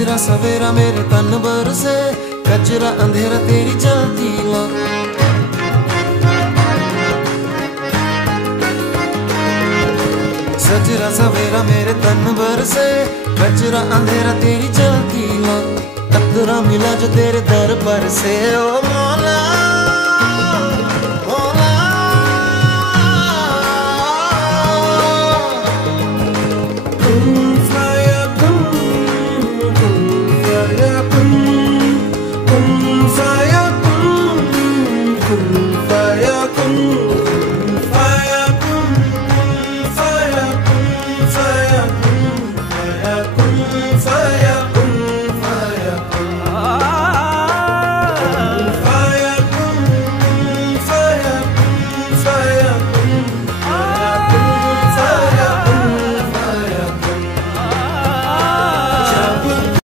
सजरा सवेरा मेरे तन बरसे, कचरा अंधेरा तेरी जलती ला। सजरा सवेरा मेरे तन बरसे, कचरा अंधेरा तेरी जलती ला। कतरा मिला जो तेरे दर पर से, ओ मौला